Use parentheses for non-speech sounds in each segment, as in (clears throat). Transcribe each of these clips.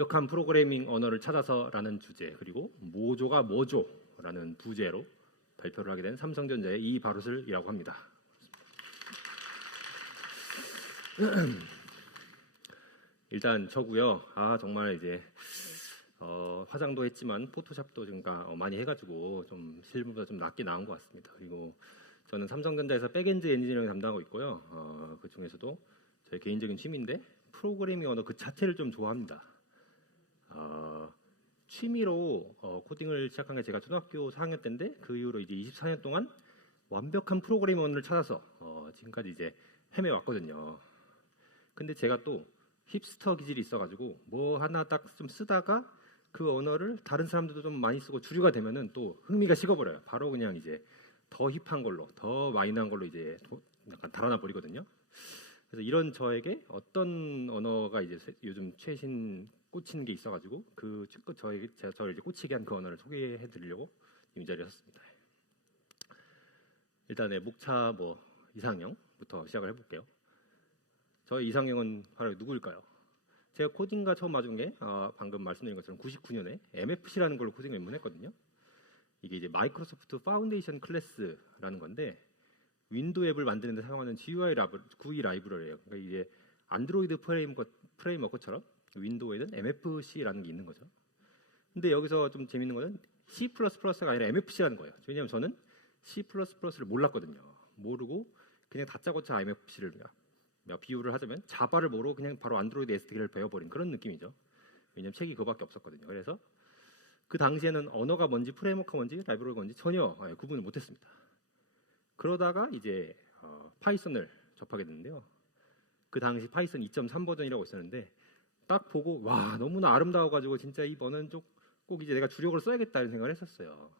완벽한 프로그래밍 언어를 찾아서라는 주제 그리고 모조가 뭐죠라는 부제로 발표를 하게 된 삼성전자의 이바루슬이라고 합니다. (clears throat) 일단 저고요. 아 정말 이제 어, 화장도 했지만 포토샵도 좀 가- 어, 많이 해가지고 좀 실물보다 좀 낮게 나온 것 같습니다. 그리고 저는 삼성전자에서 백엔드 엔지니어링 담당하고 있고요. 어, 그 중에서도 제 개인적인 취미인데 프로그래밍 언어 그 자체를 좀 좋아합니다. 어, 취미로 어, 코딩을 시작한 게 제가 초등학교 4학년 때인데 그 이후로 이제 24년 동안 완벽한 프로그래밍 언어를 찾아서 어, 지금까지 이제 헤매 왔거든요. 근데 제가 또 힙스터 기질이 있어가지고 뭐 하나 딱 좀 쓰다가 그 언어를 다른 사람들도 좀 많이 쓰고 주류가 되면은 또 흥미가 식어버려요. 바로 그냥 이제 더 힙한 걸로, 더 마이너한 걸로 이제 도- 약간 달아나 버리거든요. 그래서 이런 저에게 어떤 언어가 이제 세- 요즘 최신 꽂히는 게 있어가지고 그그 저에게 제가 저를 이제 꽂히게 한 그 언어를 소개해드리려고 이 자리에 섰습니다. 일단 네, 목차 뭐 이상형부터 시작을 해볼게요. 저의 이상형은 바로 누구일까요? 제가 코딩과 처음 맞은 게 아, 방금 말씀드린 것처럼 99년에 MFC라는 걸로 코딩을 입문했거든요. 이게 이제 마이크로소프트 파운데이션 클래스라는 건데 윈도우 앱을 만드는 데 사용하는 GUI 라이브, GUI 라이브러리예요. 그러니까 이게 안드로이드 프레임워, 프레임워크처럼 윈도우에는 MFC라는 게 있는 거죠. 근데 여기서 좀 재밌는 거는 C++가 아니라 MFC라는 거예요. 왜냐하면 저는 C++를 몰랐거든요. 모르고 그냥 다짜고짜 MFC를 비유를 하자면 자바를 모르고 그냥 바로 안드로이드 SDK를 배워버린 그런 느낌이죠. 왜냐하면 책이 그밖에 없었거든요. 그래서 그 당시에는 언어가 뭔지 프레임워크가 뭔지 라이브러리가 뭔지 전혀 예, 구분을 못했습니다. 그러다가 이제 어, 파이썬을 접하게 됐는데요. 그 당시 파이썬 2.3 버전이라고 있었는데 딱 보고 와 너무나 아름다워가지고 진짜 이 버전 쪽꼭 이제 내가 주력으로 써야겠다는 생각을 했었어요.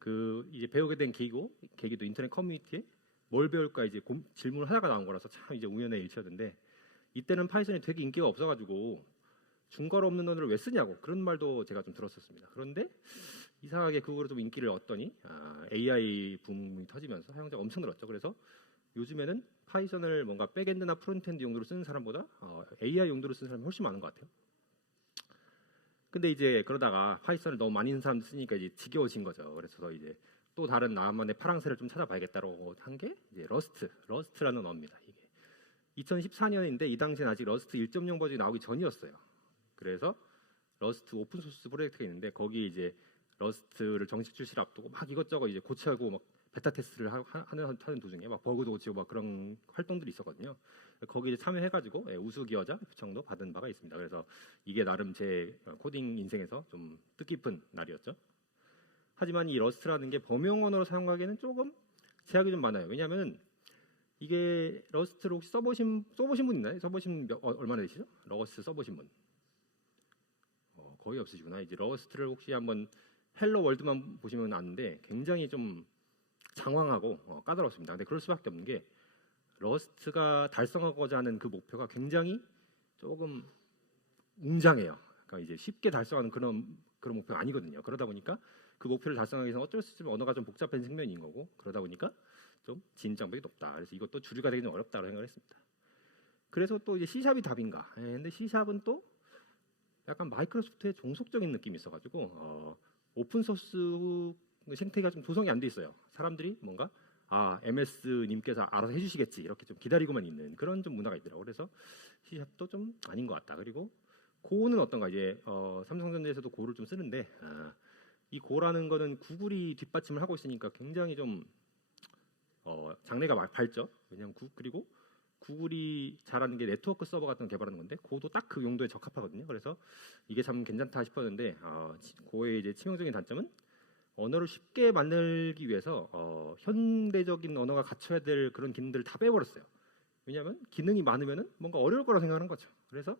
그 이제 배우게 된 계기고 계기도 인터넷 커뮤니티에 뭘 배울까 이제 고, 질문을 하다가 나온 거라서 참 이제 우연의 일치였는데 이때는 파이썬이 되게 인기가 없어가지고 중괄호 없는 언어를 왜 쓰냐고 그런 말도 제가 좀 들었었습니다. 그런데 이상하게 그거로 좀 인기를 얻더니 아, AI 붐이 터지면서 사용자가 엄청 늘었죠. 그래서 요즘에는 파이썬을 뭔가 백엔드나 프론트엔드 용도로 쓰는 사람보다 어, AI 용도로 쓰는 사람이 훨씬 많은 것 같아요. 근데 이제 그러다가 파이썬을 너무 많이 사람 쓰니까 이제 지겨워진 거죠. 그래서 이제 또 다른 나만의 파랑새를 좀 찾아봐야겠다고 한 게 이제 러스트, 러스트라는 언어입니다. 이게 2014년인데 이 당시엔 아직 러스트 1.0 버전이 나오기 전이었어요. 그래서 러스트 오픈 소스 프로젝트가 있는데 거기 이제 러스트를 정식 출시를 앞두고 막 이것저것 이제 고치고 막 베타 테스트를 하, 하는 하는 도중에 막 버그도 고치고 막 그런 활동들이 있었거든요. 거기 이제 참여해가지고 예, 우수 기여자 표창도 받은 바가 있습니다. 그래서 이게 나름 제 코딩 인생에서 좀 뜻깊은 날이었죠. 하지만 이 러스트라는 게 범용 언어로 사용하기에는 조금 제약이 좀 많아요. 왜냐하면 이게 러스트를 혹시 써보신 써보신 분 있나요? 써보신 몇, 어, 얼마나 되시죠? 러스트 써보신 분 어, 거의 없으시구나. 이제 러스트를 혹시 한번 헬로 월드만 보시면 아는데 굉장히 좀 장황하고 어, 까다롭습니다. 근데 그럴 수밖에 없는 게 러스트가 달성하고자 하는 그 목표가 굉장히 조금 웅장해요. 그러니까 이제 쉽게 달성하는 그런 그런 목표가 아니거든요. 그러다 보니까 그 목표를 달성하기 위해서 어쩔 수 없이 언어가 좀 복잡한 측면인 거고 그러다 보니까 좀 진입장벽이 높다. 그래서 이것도 주류가 되기 좀 어렵다고 생각을 했습니다. 그래서 또 이제 C샵이 답인가? 예, 근데 C샵은 또 약간 마이크로소프트의 종속적인 느낌이 있어가지고 어, 오픈 소스 생태가 좀 조성이 안 돼 있어요. 사람들이 뭔가 아 MS 님께서 알아서 해주시겠지 이렇게 좀 기다리고만 있는 그런 좀 문화가 있더라고. 요 그래서 C샵도 좀 아닌 것 같다. 그리고 고는 어떤가 이제 어, 삼성전자에서도 고를 좀 쓰는데 아, 이 고라는 거는 구글이 뒷받침을 하고 있으니까 굉장히 좀 어, 장래가 마- 밝죠. 왜냐하면 구, 그리고 구글이 잘하는 게 네트워크 서버 같은 거 개발하는 건데 고도 딱 그 용도에 적합하거든요. 그래서 이게 참 괜찮다 싶었는데 어, 치- 고의 이제 치명적인 단점은 언어를 쉽게 만들기 위해서 어, 현대적인 언어가 갖춰야 될 그런 기능들을 다 빼버렸어요. 왜냐하면 기능이 많으면은 뭔가 어려울 거라 생각하는 거죠. 그래서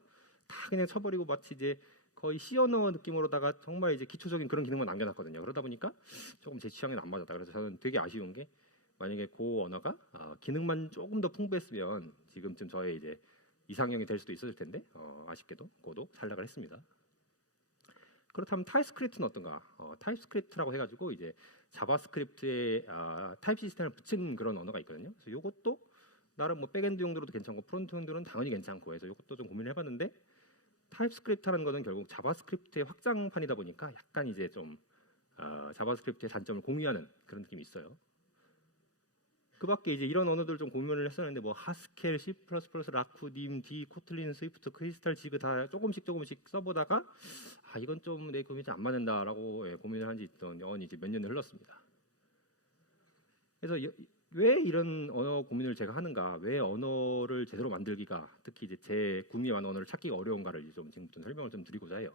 다 그냥 쳐버리고 마치 이제 거의 C 언어 느낌으로다가 정말 이제 기초적인 그런 기능만 남겨놨거든요. 그러다 보니까 조금 제 취향에는 안 맞았다. 그래서 저는 되게 아쉬운 게 만약에 고 언어가 어, 기능만 조금 더 풍부했으면 지금쯤 저의 이제 이상형이 될 수도 있었을 텐데 어, 아쉽게도 고도 탈락을 했습니다. 그렇다면 타입스크립트는 어떤가? 어, 타입스크립트라고 해가지고 이제 자바스크립트에 아, 타입 시스템을 붙인 그런 언어가 있거든요. 그래서 이것도 나름 뭐 백엔드 용도로도 괜찮고 프론트 용도로는 당연히 괜찮고 해서 이것도 좀 고민을 해봤는데 타입스크립트라는 거는 결국 자바스크립트의 확장판이다 보니까 약간 이제 좀 어, 자바스크립트의 단점을 공유하는 그런 느낌이 있어요. 그밖에 이제 이런 언어들 좀 고민을 했었는데 뭐 하스켈, C++, 라쿠, 님, D, 코틀린, 스위프트, 크리스탈, 지그 다 조금씩 조금씩 써보다가 아 이건 좀 내 고민이 안 맞는다라고 예, 고민을 한 지 있던 언이 이제 몇 년을 흘렀습니다. 그래서 여- 왜 이런 언어 고민을 제가 하는가, 왜 언어를 제대로 만들기가 특히 이제 제 구미한 언어를 찾기가 어려운가를 좀 지금부터 설명을 좀 드리고자 해요.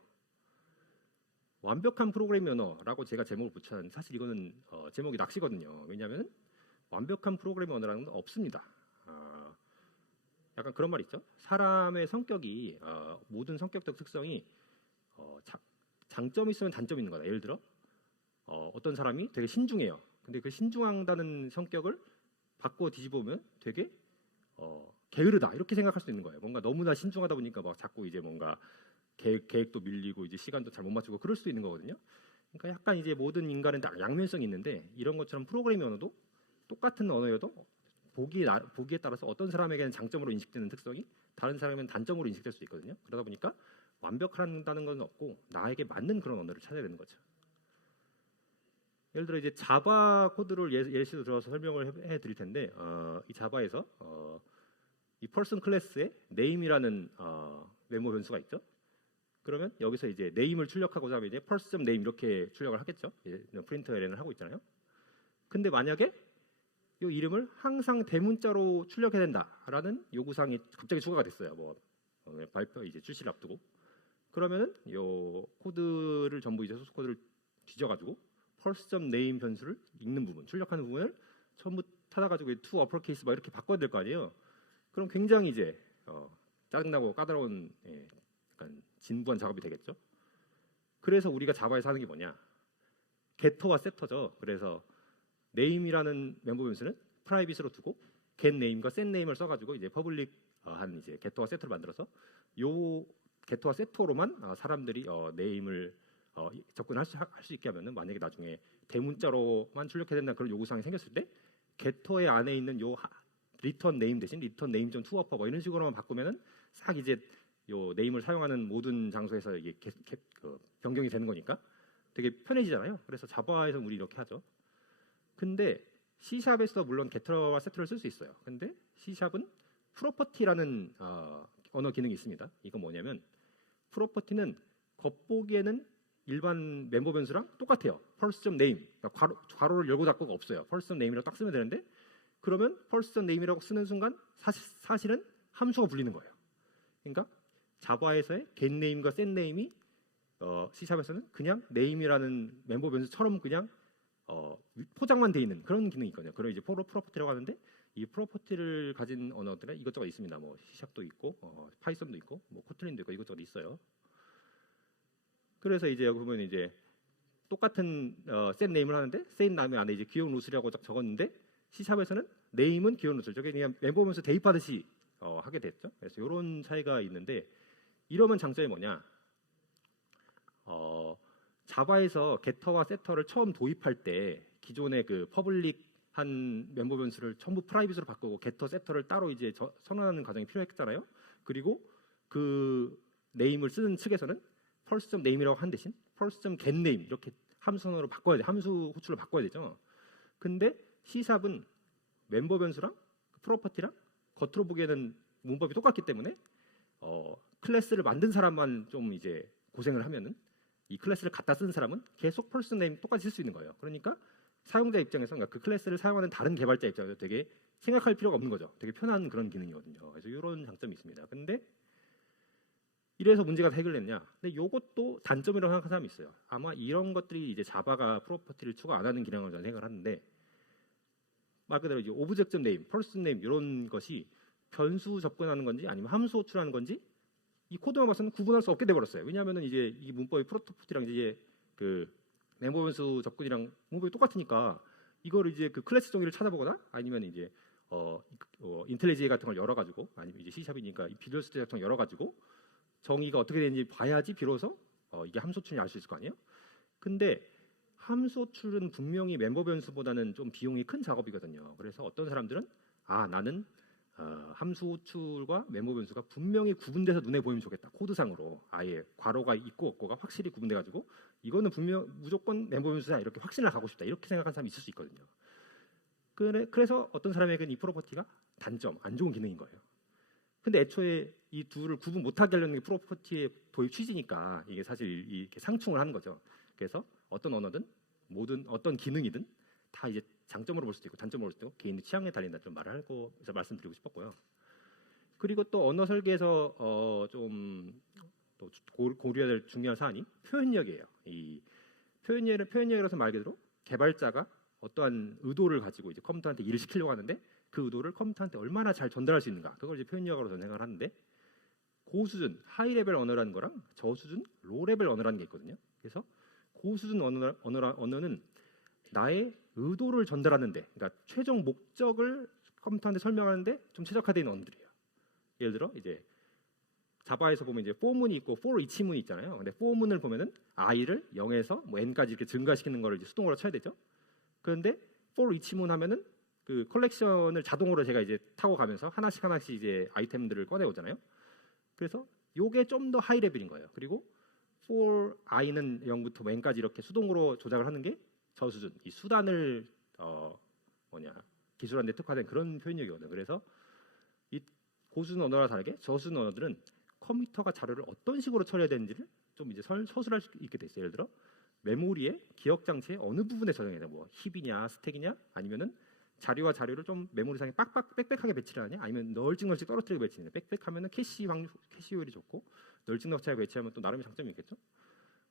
완벽한 프로그래밍 언어라고 제가 제목을 붙였는데 사실 이거는 어, 제목이 낚시거든요. 왜냐하면 완벽한 프로그래밍 언어라는 건 없습니다. 어, 약간 그런 말 있죠. 사람의 성격이 어, 모든 성격적 특성이 어, 자- 장점이 있으면 단점이 있는 거다. 예를 들어 어, 어떤 사람이 되게 신중해요. 근데 그 신중한다는 성격을 바꿔 뒤집으면 되게 어, 게으르다 이렇게 생각할 수 있는 거예요. 뭔가 너무나 신중하다 보니까 막 자꾸 이제 뭔가 계획, 계획도 밀리고 이제 시간도 잘 못 맞추고 그럴 수 있는 거거든요. 그러니까 약간 이제 모든 인간은 다 양면성이 있는데 이런 것처럼 프로그래밍 언어도 똑같은 언어여도 보기에, 나- 보기에 따라서 어떤 사람에게는 장점으로 인식되는 특성이 다른 사람에게는 단점으로 인식될 수 있거든요. 그러다 보니까 완벽한다는 건 없고 나에게 맞는 그런 언어를 찾아야 되는 거죠. 예를 들어 이제 자바 코드를 예, 예시로 들어서 설명을 해, 해 드릴 텐데 어, 이 자바에서 어, 이 person 클래스에 name이라는 어, 메모 변수가 있죠. 그러면 여기서 이제 name을 출력하고자 하면 이제 person name 이렇게 출력을 하겠죠. 프린트 ln을 하고 있잖아요. 근데 만약에 이 이름을 항상 대문자로 출력해야 된다라는 요구사항이 갑자기 추가가 됐어요. 뭐 어, 발표 이제 출시를 앞두고 그러면은 요 코드를 전부 이제 소스 코드를 뒤져가지고 first name 변수를 읽는 부분, 출력하는 부분을 전부 닫아가지고 to uppercase 막 이렇게 바꿔야 될 거 아니에요. 그럼 굉장히 이제 어, 짜증나고 까다로운 예, 약간 진부한 작업이 되겠죠. 그래서 우리가 자바에서 하는 게 뭐냐? get터와 set터죠. 그래서 name이라는 멤버 변수는 프라이빗으로 두고 get name과 set name을 써가지고 이제 퍼블릭 어, 한 이제 get터와 set터를 만들어서 요 get터와 set터로만 어, 사람들이 어, name을 어, 이- 접근할 수, 할수 있게 하면은 만약에 나중에 대문자로만 출력해야 된다는 그런 요구사항이 생겼을 때 get터의 안에 있는 요 하- return name 대신 name 좀 to upper 뭐 이런 식으로만 바꾸면은 싹 이제 요 name을 사용하는 모든 장소에서 이게 개- 개- 그 변경이 되는 거니까 되게 편해지잖아요. 그래서 자바에서 우리 이렇게 하죠. 근데 C샵에서 물론 getter와 setter를 쓸 수 있어요. 근데 C샵은 property라는 어, 언어 기능이 있습니다. 이건 뭐냐면 property는 겉보기에는 일반 멤버 변수랑 똑같아요. first.name 그러니까 괄호, 괄호를 열고 닫고가 없어요. first.name이라고 딱 쓰면 되는데 그러면 first.name이라고 쓰는 순간 사실, 사실 은 함수가 불리는 거예요. 그러니까 자바에서의 getName과 setName이 어, C샵에서는 그냥 name이라는 멤버 변수처럼 그냥 어, 포장만 돼 있는 그런 기능이 있거든요. 그걸 이제 프로 프로퍼티라고 하는데 이 프로퍼티를 가진 언어들에 이것저것 있습니다. 뭐 C샵도 있고 어, 파이썬도 있고 뭐 코틀린도 있고 이것저것 있어요. 그래서 이제 여기 보면 이제 똑같은 어, set name을 하는데 set name 안에 이제 귀여운 루스라고 적- 적었는데 C샵에서는 name은 귀여운 루스 저게 그냥 멤버 변수 대입하듯이 어, 하게 됐죠. 그래서 이런 차이가 있는데 이러면 장점이 뭐냐? 어, 자바에서 getter와 setter를 처음 도입할 때 기존의 그 퍼블릭한 멤버 변수를 전부 프라이빗으로 바꾸고 getter, setter를 따로 이제 저- 선언하는 과정이 필요했잖아요. 그리고 그 네임을 쓰는 측에서는 first name이라고 한 대신 first get name 이렇게 함수 선언으로 바꿔야 돼. 함수 호출로 바꿔야 되죠. 근데 C샵은 멤버 변수랑 프로퍼티랑 겉으로 보기에는 문법이 똑같기 때문에 어, 클래스를 만든 사람만 좀 이제 고생을 하면은 이 클래스를 갖다 쓰는 사람은 계속 펄스 네임 똑같이 쓸 수 있는 거예요. 그러니까 사용자 입장에서 그러니까 그 클래스를 사용하는 다른 개발자 입장에서 되게 생각할 필요가 없는 거죠. 되게 편한 그런 기능이거든요. 그래서 이런 장점이 있습니다. 근데 이래서 문제가 해결됐냐? 근데 이것도 단점이라고 생각하는 사람이 있어요. 아마 이런 것들이 이제 자바가 프로퍼티를 추가 안 하는 기능을 저는 생각을 하는데 말 그대로 이제 오브젝트 네임, 펄스 네임 이런 것이 변수 접근하는 건지 아니면 함수 호출하는 건지 이 코드만 봐서는 구분할 수 없게 돼버렸어요. 왜냐하면 이제 이 문법이 프로토프티랑 이제 그 멤버 변수 접근이랑 문법이 똑같으니까 이걸 이제 그 클래스 정의를 찾아보거나 아니면 이제 어, 어 인텔리지 같은 걸 열어가지고 아니면 이제 C샵이니까 이 비디오 스테 같은 걸 열어가지고 정의가 어떻게 되는지 봐야지 비로소 어, 이게 함수 호출이 알 수 있을 거 아니에요? 근데 함수 호출은 분명히 멤버 변수보다는 좀 비용이 큰 작업이거든요. 그래서 어떤 사람들은 아 나는 어, 함수 호출과 메모 변수가 분명히 구분돼서 눈에 보이면 좋겠다. 코드상으로 아예 괄호가 있고 없고가 확실히 구분돼 가지고 이거는 분명 무조건 메모 변수다 이렇게 확신을 가고 싶다. 이렇게 생각하는 사람이 있을 수 있거든요. 그래, 그래서 어떤 사람에게는 이 프로퍼티가 단점, 안 좋은 기능인 거예요. 근데 애초에 이 둘을 구분 못하게 하려는 게 프로퍼티의 도입 취지니까 이게 사실 이렇게 상충을 하는 거죠. 그래서 어떤 언어든 모든 어떤 기능이든 다 이제 장점으로 볼 수도 있고 단점으로 볼 수도 있고 개인의 취향에 달린다 좀 말을 하고 그래서 말씀드리고 싶었고요. 그리고 또 언어 설계에서 어, 좀또 고려해야 될 중요한 사안이 표현력이에요. 이 표현력 표현력이라서 말 그대로 개발자가 어떠한 의도를 가지고 이제 컴퓨터한테 일을 시키려고 하는데 그 의도를 컴퓨터한테 얼마나 잘 전달할 수 있는가 그걸 이제 표현력으로 생각을 하는데 고 수준 하이 레벨 언어라는 거랑 저 수준 로 레벨 언어라는 게 있거든요. 그래서 고 수준 언어, 언어라, 언어는 나의 의도를 전달하는데, 그러니까 최종 목적을 컴퓨터한테 설명하는데 좀 최적화된 언어들이에요. 예를 들어 이제 자바에서 보면 이제 for문이 있고 for each문이 있잖아요. 근데 for문을 보면은 i를 0에서 뭐 n까지 이렇게 증가시키는 거를 이제 수동으로 쳐야 되죠. 그런데 for each문 하면은 그 컬렉션을 자동으로 제가 이제 타고 가면서 하나씩 하나씩 이제 아이템들을 꺼내 오잖아요. 그래서 요게 좀 더 하이 레벨인 거예요. 그리고 for i는 0부터 n까지 이렇게 수동으로 조작을 하는 게 저수준, 이 수단을 어 뭐냐 기술한테 특화된 그런 표현력이거든요. 그래서 이 고수준 언어와 다르게 저수준 언어들은 컴퓨터가 자료를 어떤 식으로 처리해야 되는지를 좀 이제 설- 서술할 수 있게 돼 있어요. 예를 들어 메모리에 기억 장치의 어느 부분에 저장해야 돼. 뭐 힙이냐, 스택이냐, 아니면은 자료와 자료를 좀 메모리상에 빡빡 빽빽하게 배치를 하냐, 아니면 널찍널찍 떨어뜨리게 배치냐. 빽빽하면은 캐시 확 캐시 효율이 좋고 널찍널찍하게 배치하면 또 나름의 장점이 있겠죠.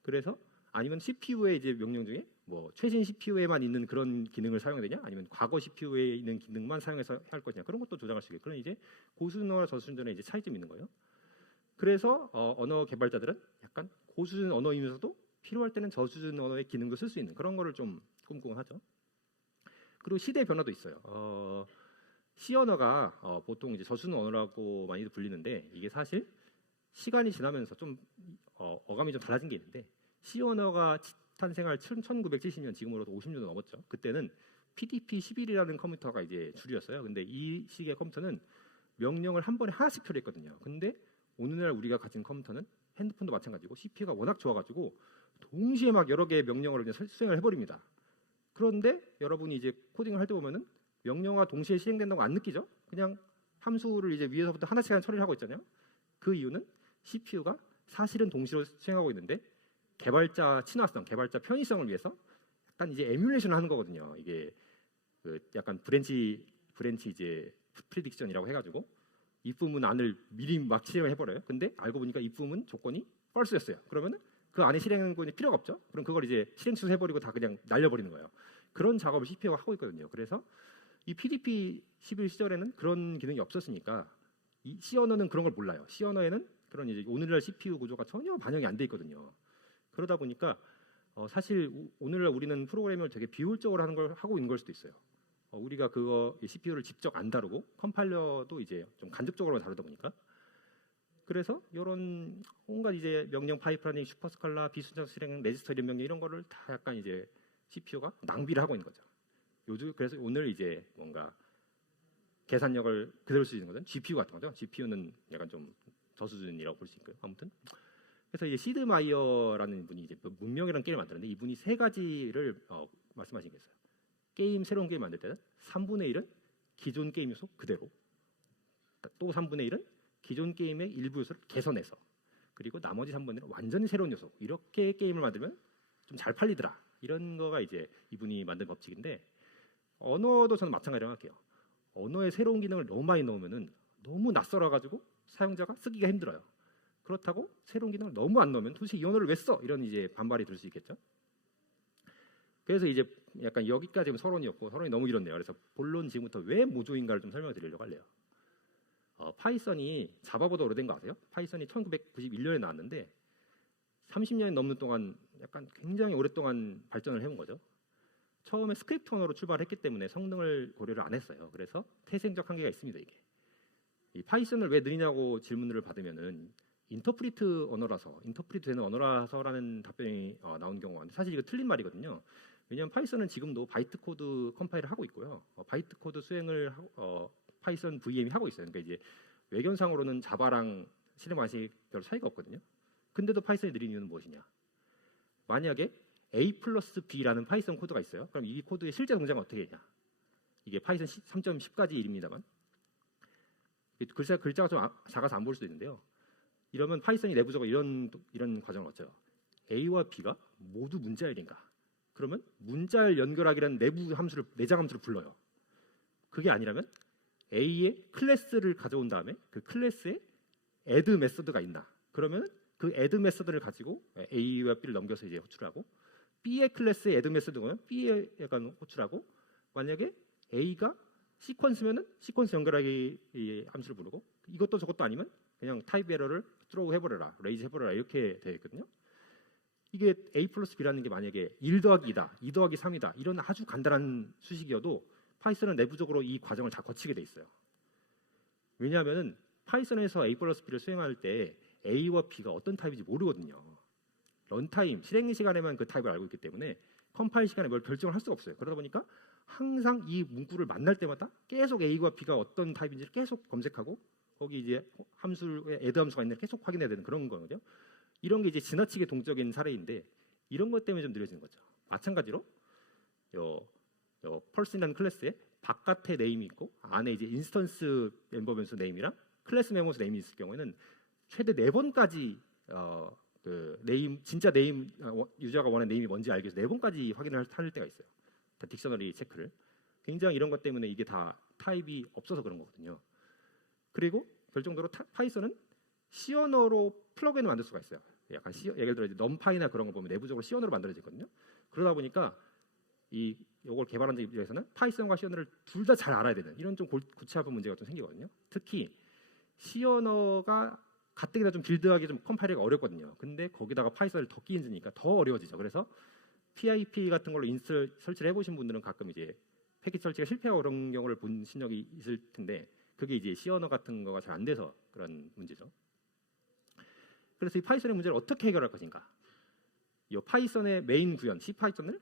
그래서 아니면 CPU의 이제 명령 중에 뭐 최신 CPU에만 있는 그런 기능을 사용해야 되냐, 아니면 과거 CPU에 있는 기능만 사용해서 할 거냐 그런 것도 조정할 수 있게. 그런 이제 고수준어와 저수준의 이제 차이점이 있는 거예요. 그래서 어, 언어 개발자들은 약간 고수준 언어이면서도 필요할 때는 저수준 언어의 기능도 쓸 수 있는 그런 거를 좀 꿈꾸곤 하죠. 그리고 시대 변화도 있어요. 어, C 언어가 어, 보통 이제 저수준 언어라고 많이들 불리는데 이게 사실 시간이 지나면서 좀 어, 어감이 좀 달라진 게 있는데 C 언어가 탄생할 1970년 지금으로도 50년 넘었죠. 그때는 PDP-11이라는 컴퓨터가 이제 주류였어요. 근데 이 시기의 컴퓨터는 명령을 한 번에 하나씩 표현했거든요. 근데 오늘날 우리가 가진 컴퓨터는 핸드폰도 마찬가지고 CPU가 워낙 좋아가지고 동시에 막 여러 개의 명령을 그냥 설- 수행을 해버립니다. 그런데 여러분이 이제 코딩을 할 때 보면은 명령과 동시에 실행된다고 안 느끼죠? 그냥 함수를 이제 위에서부터 하나씩 하나 처리를 하고 있잖아요. 그 이유는 CPU가 사실은 동시로 수행하고 있는데 개발자 친화성, 개발자 편의성을 위해서 약간 이제 에뮬레이션을 하는 거거든요. 이게 그 약간 브랜치 브랜치 이제 프리딕션이라고 해가지고 입부문 안을 미리 막 실행을 해버려요. 근데 알고 보니까 입부문 조건이 펄스였어요. 그러면은 그 안에 실행권이 필요가 없죠. 그럼 그걸 이제 실행 취소해버리고 다 그냥 날려버리는 거예요. 그런 작업을 CPU가 하고 있거든요. 그래서 이 PDP 11 시절에는 그런 기능이 없었으니까 이 C 언어는 그런 걸 몰라요. C 언어에는 그런 이제 오늘날 CPU 구조가 전혀 반영이 안 돼 있거든요. 그러다 보니까 어, 사실 우- 오늘날 우리는 프로그래밍을 되게 비효율적으로 하는 걸 하고 있는 걸 수도 있어요. 어, 우리가 그거 CPU를 직접 안 다루고 컴파일러도 이제 좀 간접적으로 다루다 보니까 그래서 이런 온갖 이제 명령 파이프라닝, 슈퍼스칼라, 비순정 실행, 레지스터 이런 명령 이런 거를 다 약간 이제 CPU가 낭비를 하고 있는 거죠. 요즘 그래서 오늘 이제 뭔가 계산력을 그대로 쓰는 것은 GPU 같은 거죠. GPU는 약간 좀 저수준이라고 볼 수 있고요. 아무튼 그래서 이제 시드 마이어라는 분이 이제 문명이라는 게임을 만드는데 이분이 세 가지를 어, 말씀하신 게 있어요. 게임 새로운 게임 만들 때는 3분의 1은 기존 게임 요소 그대로 또 3분의 1은 기존 게임의 일부 요소를 개선해서 그리고 나머지 3분의 1은 완전히 새로운 요소 이렇게 게임을 만들면 좀 잘 팔리더라. 이런 거가 이제 이분이 만든 법칙인데 언어도 저는 마찬가지로 할게요. 언어에 새로운 기능을 너무 많이 넣으면은 너무 낯설어 가지고 사용자가 쓰기가 힘들어요 그렇다고 새로운 기능을 너무 안 넣으면 도대체 이 언어를 왜 써? 이런 이제 반발이 들 수 있겠죠 그래서 이제 약간 여기까지 서론이었고 서론이 너무 길었네요 그래서 본론 지금부터 왜 모조인가를 좀 설명을 드리려고 할래요 어, 파이썬이 자바보다 오래된 거 아세요? 파이썬이 1991년에 나왔는데 30년이 넘는 동안 약간 굉장히 오랫동안 발전을 해온 거죠. 처음에 스크립트 언어로 출발했기 때문에 성능을 고려를 안 했어요. 그래서 태생적 한계가 있습니다. 이게 이 파이썬을 왜 느리냐고 질문을 받으면은 인터프리트 언어라서 인터프리트 되는 언어라서라는 답변이 어, 나온 경우가 많은데 사실 이거 틀린 말이거든요. 왜냐하면 파이썬은 지금도 바이트 코드 컴파일을 하고 있고요. 어, 바이트 코드 수행을 하, 어, 파이썬 VM이 하고 있어요. 그러니까 이제 외견상으로는 자바랑 실행 방식이 별 차이가 없거든요. 근데도 파이썬이 느린 이유는 무엇이냐? 만약에 A 플러스 B라는 파이썬 코드가 있어요. 그럼 이 코드의 실제 동작은 어떻게 되냐? 이게 파이썬 3.10까지 일입니다만 글자 글자가 좀 아- 작아서 안볼 수도 있는데요. 이러면 파이썬이 내부적으로 이런 이런 과정을 거쳐요. A와 B가 모두 문자열인가? 그러면 문자열 연결하기라는 내부 함수를 내장 함수를 불러요. 그게 아니라면 A의 클래스를 가져온 다음에 그 클래스에 add 메서드가 있나? 그러면 그 add 메서드를 가지고 A와 B를 넘겨서 이제 호출하고 B의 클래스에 add 메서드가 B에 약간 호출하고 만약에 A가 시퀀스면은 시퀀스 연결하기 이 함수를 부르고 이것도 저것도 아니면 그냥 타입 에러를 throw 해버려라, 레이즈 해버려라 이렇게 되어 있거든요. 이게 A 플러스 B라는 게 만약에 1 더하기 2다, 2 더하기 3이다 이런 아주 간단한 수식이어도 파이썬은 내부적으로 이 과정을 다 거치게 돼 있어요. 왜냐하면은 파이썬에서 A 플러스 B를 수행할 때 A와 B가 어떤 타입인지 모르거든요. 런타임 실행 시간에만 그 타입을 알고 있기 때문에 컴파일 시간에 뭘 결정을 할 수가 없어요. 그러다 보니까 항상 이 문구를 만날 때마다 계속 A와 B가 어떤 타입인지를 계속 검색하고 거기 이제 함수에 애드 함수가 있는 계속 확인해야 되는 그런 거거든요. 이런 게 이제 지나치게 동적인 사례인데 이런 것 때문에 좀 느려지는 거죠. 마찬가지로 요, 요 펄슨이라는 클래스에 바깥에 네임이 있고 안에 이제 인스턴스 멤버 변수 네임이랑 클래스 멤버스 네임이 있을 경우에는 최대 네 번까지 어, 그 네임 진짜 네임 어, 원- 유저가 원하는 네임이 뭔지 알기 위해서 네 번까지 확인을 할 때가 있어요. 다 딕셔너리 체크를. 굉장히 이런 것 때문에 이게 다 타입이 없어서 그런 거거든요. 그리고 결정적으로 타- 파이썬은 C 언어로 플러그인을 만들 수가 있어요. 약간 C, 예를 들어 넘파이나 그런 거 보면 내부적으로 C 언어로 만들어지거든요. 그러다 보니까 이 요걸 개발한 입장에서는 파이썬과 C 언어를 둘 다 잘 알아야 되는 이런 좀 골- 구체 아픈 문제가 좀 생기거든요. 특히 C 언어가 가뜩이나 좀 빌드하기 좀 컴파일이 어렵거든요. 근데 거기다가 파이썬을 더 끼얹으니까 더 어려워지죠. 그래서 PIP 같은 걸로 인스톨 설치를 해보신 분들은 가끔 이제 패키지 설치가 실패하고 그런 경우를 본 신적이 있을 텐데 그게 이제 C 언어 같은 거가 잘 안 돼서 그런 문제죠. 그래서 이 파이썬의 문제를 어떻게 해결할 것인가? 이 파이썬의 메인 구현 C 파이썬을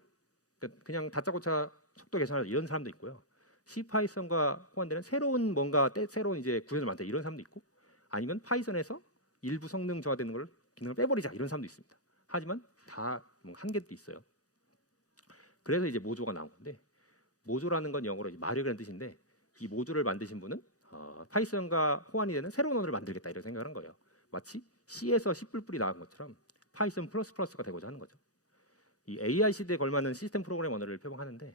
그러니까 그냥 다짜고짜 속도 개선하자 이런 사람도 있고요. C 파이썬과 호환되는 새로운 뭔가 때- 새로운 이제 구현을 만들자 이런 사람도 있고 아니면 파이썬에서 일부 성능 저하되는 걸 기능을 빼버리자 이런 사람도 있습니다. 하지만 다뭐 한계도 있어요. 그래서 이제 모조가 나온 건데 모조라는 건 영어로 마력이라는 뜻인데 이 모조를 만드신 분은 어, 파이썬과 호환이 되는 새로운 언어를 만들겠다 이런 생각을 한 거예요. 마치 C에서 C 나온 것처럼 파이썬 플러스 플러스가 되고자 하는 거죠. 이 AI 시대에 걸맞는 시스템 프로그램 언어를 표방하는데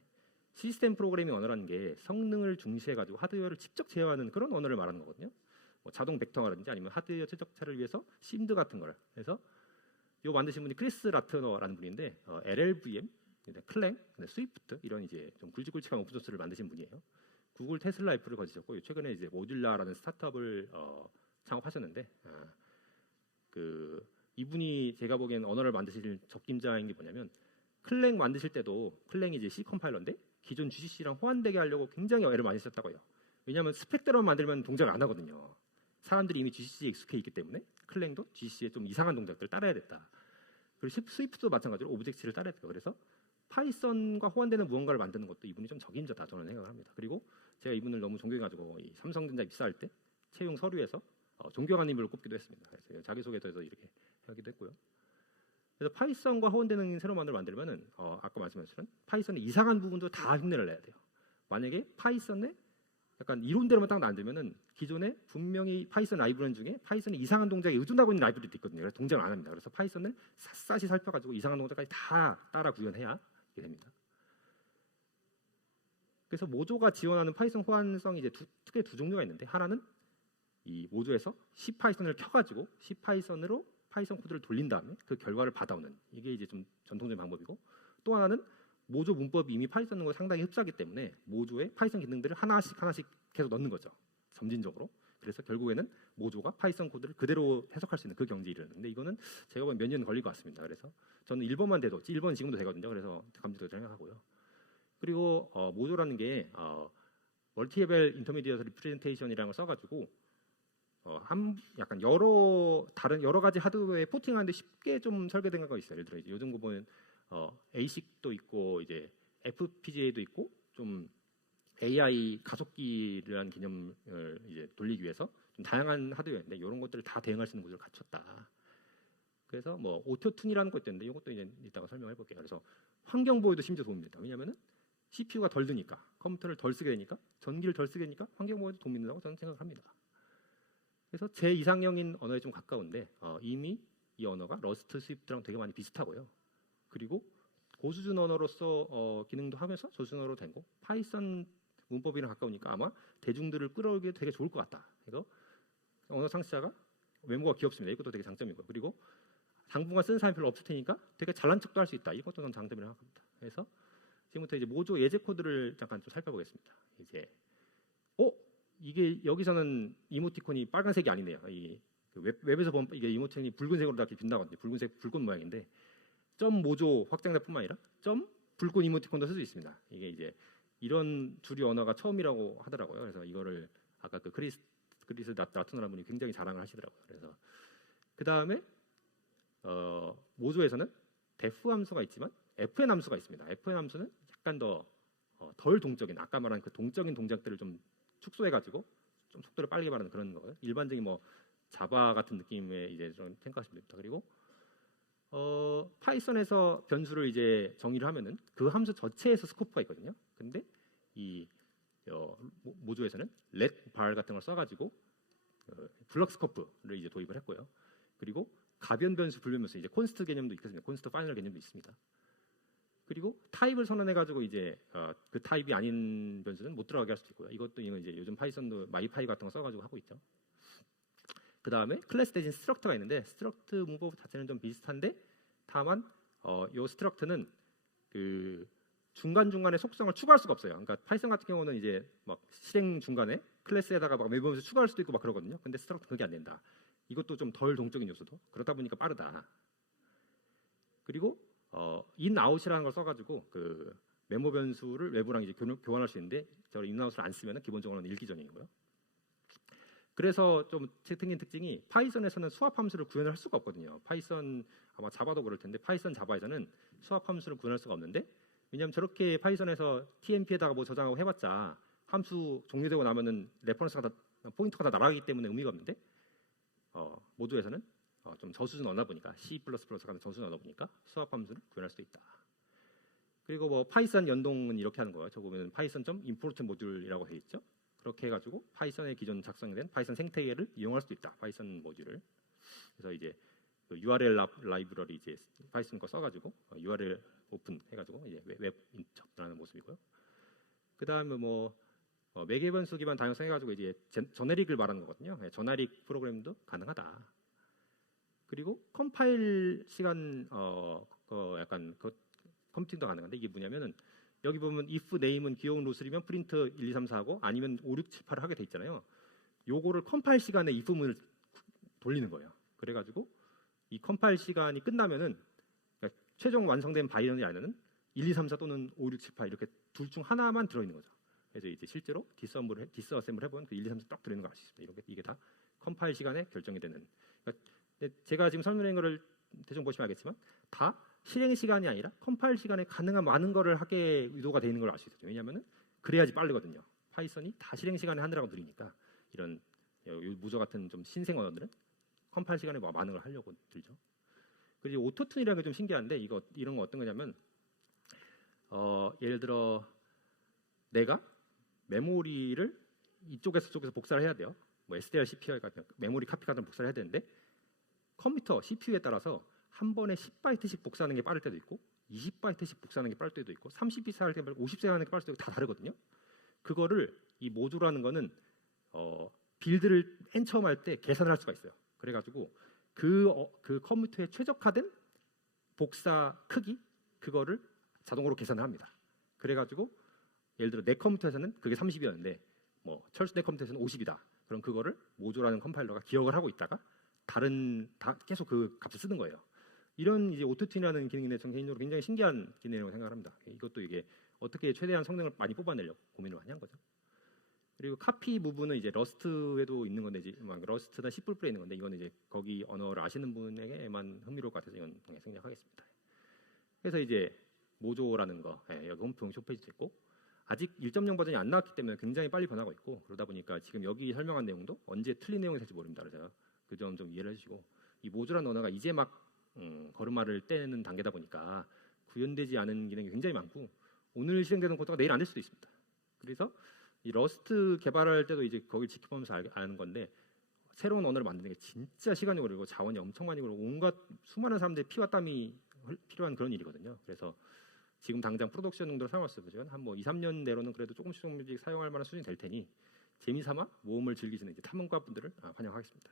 시스템 프로그래밍 언어라는 게 성능을 중시해 가지고 하드웨어를 직접 제어하는 그런 언어를 말하는 거거든요. 뭐 자동 벡터라든지 아니면 하드웨어 최적화를 위해서 심드 같은 걸 해서 요 만드신 분이 크리스 라트너라는 분인데 어, LLVM, 클랭, 스위프트 이런 이제 좀 굵직굵직한 오픈 소스를 만드신 분이에요. 구글 테슬라 애플을 거치셨고 최근에 이제 모듈라라는 스타트업을 어, 창업하셨는데 아, 그 이분이 제가 보기엔 언어를 만드실 적임자인 게 뭐냐면 클랭 만드실 때도 클랭이 이제 C 컴파일러인데 기존 GCC랑 호환되게 하려고 굉장히 애를 많이 썼다고 해요. 왜냐하면 스펙대로만 만들면 동작을 안 하거든요. 사람들이 이미 GCC에 익숙해 있기 때문에 클랭도 GCC에 좀 이상한 동작들을 따라야 됐다. 그리고 시- 스위프트도 마찬가지로 오브젝트를 따라야 돼요. 그래서 파이썬과 호환되는 무언가를 만드는 것도 이분이 좀 적임자다 저는 생각을 합니다. 그리고 제가 이분을 너무 존경해가지고 이 삼성전자 입사할 때 채용 서류에서 어, 존경하는 인물로 꼽기도 했습니다. 그래서 자기소개서에서 이렇게 하기도 했고요. 그래서 파이썬과 호환되는 새로운 언어를 만들면은 어, 아까 말씀하신 파이썬의 이상한 부분도 다 흉내를 내야 돼요. 만약에 파이썬에 약간 이론대로만 딱 만들면은 기존에 분명히 파이썬 라이브러리 중에 파이썬이 이상한 동작에 의존하고 있는 라이브러리도 있거든요. 그래서 동작을 안 합니다. 그래서 파이썬을 샅샅이 살펴가지고 이상한 동작까지 다 따라 구현해야 됩니다. 그래서 모조가 지원하는 파이썬 호환성이 이제 두, 크게 두 종류가 있는데 하나는 이 모조에서 C 파이썬을 켜가지고 C 파이썬으로 파이썬 코드를 돌린 다음에 그 결과를 받아오는 이게 이제 좀 전통적인 방법이고 또 하나는 모조 문법이 이미 파이썬과 상당히 흡사하기 때문에 모조에 파이썬 기능들을 하나씩 하나씩 계속 넣는 거죠. 점진적으로. 그래서 결국에는 모조가 파이썬 코드를 그대로 해석할 수 있는 그 경지에 이르는데 이거는 제가 보면 몇년 걸릴 것 같습니다. 그래서 저는 1번만 돼도 1번 지금도 되거든요. 그래서 감지도 생각하고요. 그리고 어, 모조라는 게 어, 멀티레벨 인터미디어트 리프레젠테이션이라는 걸 써가지고 어, 한 약간 여러 다른 여러 가지 하드웨어에 포팅하는데 쉽게 좀 설계된 거 있어요. 예를 들어 이제 요즘 거 보면 어, ASIC도 있고 이제 FPGA도 있고 좀 AI 가속기라는 개념을 이제 돌리기 위해서 좀 다양한 하드웨어인데 이런 것들을 다 대응할 수 있는 구조를 갖췄다. 그래서 뭐 오토튠이라는 것도 있는데 이것도 이제 이따가 설명해 볼게요. 그래서 환경 보호에도 심지어 도움이 된다. 왜냐하면은 CPU가 덜 드니까 컴퓨터를 덜 쓰게 되니까 전기를 덜 쓰게 되니까 환경 보호에도 도움이 된다고 저는 생각합니다. 그래서 제 이상형인 언어에 좀 가까운데 어, 이미 이 언어가 러스트 스위프트랑 되게 많이 비슷하고요. 그리고 고수준 언어로서 어, 기능도 하면서 저수준 언어로 된 거. 파이썬 문법이랑 가까우니까 아마 대중들을 끌어오기에 되게 좋을 것 같다. 그래서 언어 창시자가 외모가 귀엽습니다. 이것도 되게 장점이고요. 그리고 당분간 쓰는 사람이 별로 없을 테니까 되게 잘난 척도 할 수 있다. 이것도 저는 장점이라고 생각합니다. 그래서 지금부터 이제 모조 예제 코드를 잠깐 좀 살펴보겠습니다. 이제 어 이게 여기서는 이모티콘이 빨간색이 아니네요. 이 웹, 웹에서 보면 이게 이모티콘이 붉은색으로 다 이렇게 빛나거든요. 붉은색 불꽃 모양인데 점 모조 확장자뿐만 아니라 점 불꽃 이모티콘도 쓸 수 있습니다. 이게 이제 이런 주류 언어가 처음이라고 하더라고요. 그래서 이거를 아까 그 크리스 크리스 나- 나트너라는 분이 굉장히 자랑을 하시더라고요. 그래서 그 다음에 어, 모조에서는 def 함수가 있지만 fn 함수가 있습니다. fn 함수는 약간 더 어, 덜 동적인 아까 말한 그 동적인 동작들을 좀 축소해 가지고 좀 속도를 빨리 말하는 그런 거예요. 일반적인 뭐 자바 같은 느낌의 이제 좀 생각하시면 됩니다. 그리고 어, 파이썬에서 변수를 이제 정의를 하면은 그 함수 전체에서 스코프가 있거든요. 근데 이 어, 모- 모조에서는 let var 같은 걸 써가지고 어, 블럭 스코프를 이제 도입을 했고요. 그리고 가변 변수 분류면서 이제 콘스트 개념도 있거든요. 콘스트 파이널 개념도 있습니다. 그리고 타입을 선언해가지고 이제 어, 그 타입이 아닌 변수는 못 들어가게 할 수도 있고요. 이것도 이거 이제 요즘 파이썬도 마이파이 같은 거 써가지고 하고 있죠. 그 다음에 클래스 대신 스트럭트가 있는데 스트럭트 문법 자체는 좀 비슷한데 다만 어, 요 스트럭트는 그 중간 중간에 속성을 추가할 수가 없어요. 그러니까 파이썬 같은 경우는 이제 막 실행 중간에 클래스에다가 막 매번 추가할 수도 있고 막 그러거든요. 근데 스트럭트 그게 안 된다. 이것도 좀 덜 동적인 요소도 그러다 보니까 빠르다. 그리고 어, out이라는 걸 써가지고 그 메모 변수를 외부랑 이제 교환, 교환할 수 있는데 저 out을 안 쓰면은 기본적으로는 일기 전이고요. 그래서 좀 생긴 특징이 파이썬에서는 수합 함수를 구현을 할 수가 없거든요. 파이썬 아마 자바도 그럴 텐데 파이썬 자바에서는 수합 함수를 구현할 수가 없는데 왜냐하면 저렇게 파이썬에서 TMP에다가 뭐 저장하고 해봤자 함수 종료되고 나면은 레퍼런스가 다 포인터가 다 날아가기 때문에 의미가 없는데 어, 모두에서는 어, 좀 저수준 언어 보니까 C++ 같은 저수준 언어 보니까 수합 함수를 구현할 수 있다. 그리고 뭐 파이썬 연동은 이렇게 하는 거예요. 저 보면 파이썬 점 임포트 모듈이라고 돼 있죠. 그렇게 해가지고 파이썬의 기존 작성된 파이썬 생태계를 이용할 수도 있다. 파이썬 모듈을. 그래서 이제 그 URL 라, 라이브러리 이제 파이썬 거 써가지고 어, URL 오픈 해가지고 이제 웹, 웹 인터하는 모습이고요. 그 다음에 뭐 어, 매개 변수 기반 다양성 해가지고 이제 젠- 저네릭을 말하는 거거든요. 네, 저네릭 프로그램도 가능하다. 그리고 컴파일 시간 어, 어 약간 그 컴퓨팅도 가능한데 이게 뭐냐면은 여기 보면 if name은 귀여운 로스리면 프린트 1, 2, 3, 4 하고 아니면 5, 6, 7, 8을 하게 돼 있잖아요. 요거를 컴파일 시간에 if문을 돌리는 거예요. 그래가지고 이 컴파일 시간이 끝나면은 그러니까 최종 완성된 바이너리 안에는 1, 2, 3, 4 또는 5, 6, 7, 8 이렇게 둘 중 하나만 들어있는 거죠. 그래서 이제 실제로 디스어셈블 해보면 그 1, 2, 3, 4 딱 들어있는 걸알수 있습니다. 이렇게 이게 다 컴파일 시간에 결정이 되는. 그러니까 제가 지금 설명한 거를 대충 보시면 알겠지만 다 실행 시간이 아니라 컴파일 시간에 가능한 많은 거를 하게 의도가 되어 있는 걸 알 수 있어요. 왜냐하면은 그래야지 빠르거든요. 파이썬이 다 실행 시간에 하느라고 느리니까 이런 요 무저 같은 좀 신생 언어들은 컴파일 시간에 뭐 많은 걸 하려고 들죠. 그리고 오토튠이라는 게 좀 신기한데 이거 이런 거 어떤 거냐면 어, 예를 들어 내가 메모리를 이쪽에서 저쪽에서 복사를 해야 돼요. 뭐 SDR, CPR 같은 메모리 카피 같은 걸 복사를 해야 되는데 컴퓨터 CPU에 따라서 한 번에 10바이트씩 복사하는 게 빠를 때도 있고 20바이트씩 복사하는 게 빠를 때도 있고 30비트 할 때도 50세 하는 게 빠를 때도 다 다르거든요. 그거를 이 모듈하는 거는 어, 빌드를 맨 처음 할 때 계산을 할 수가 있어요. 그래가지고 그, 어, 그 컴퓨터에 최적화된 복사 크기 그거를 자동으로 계산을 합니다. 그래가지고 예를 들어 내 컴퓨터에서는 그게 30이었는데 뭐 철수 내 컴퓨터에서는 50이다. 그럼 그거를 모조라는 컴파일러가 기억을 하고 있다가 다른 다 계속 그 값을 쓰는 거예요. 이런 이제 오토튠이라는 기능인데 저는 개인적으로 굉장히 신기한 기능이라고 생각합니다. 이것도 이게 어떻게 최대한 성능을 많이 뽑아내려고 고민을 많이 한 거죠. 그리고 카피 부분은 이제 러스트에도 있는 건데 이제 막 러스트나 C++에 있는 건데 이거는 이제 거기 언어를 아시는 분에게만 흥미로울 것 같아서 이건 그냥 생략하겠습니다. 그래서 이제 모조라는 거 예, 여기 홈페이지 홈페이지도 있고 아직 1.0 버전이 안 나왔기 때문에 굉장히 빨리 변하고 있고 그러다 보니까 지금 여기 설명한 내용도 언제 틀린 내용이 될지 모릅니다. 그래서 그 점 좀 이해를 해주시고 이 모듈한 언어가 이제 막 음, 걸음마를 떼는 단계다 보니까 구현되지 않은 기능이 굉장히 많고 오늘 실행되는 코드가 내일 안 될 수도 있습니다. 그래서 이 러스트 개발할 때도 이제 거길 지켜보면서 알, 아는 건데 새로운 언어를 만드는 게 진짜 시간이 걸리고 자원이 엄청 많이 걸리고 온갖 수많은 사람들의 피와 땀이 흘- 필요한 그런 일이거든요. 그래서 지금 당장 프로덕션 정도로 사용할 수 있지만 한뭐 2, 3년 내로는 그래도 조금씩 조금씩 사용할 만한 수준이 될 테니 재미삼아 모험을 즐기시는 이제 탐험가 분들을 아, 환영하겠습니다.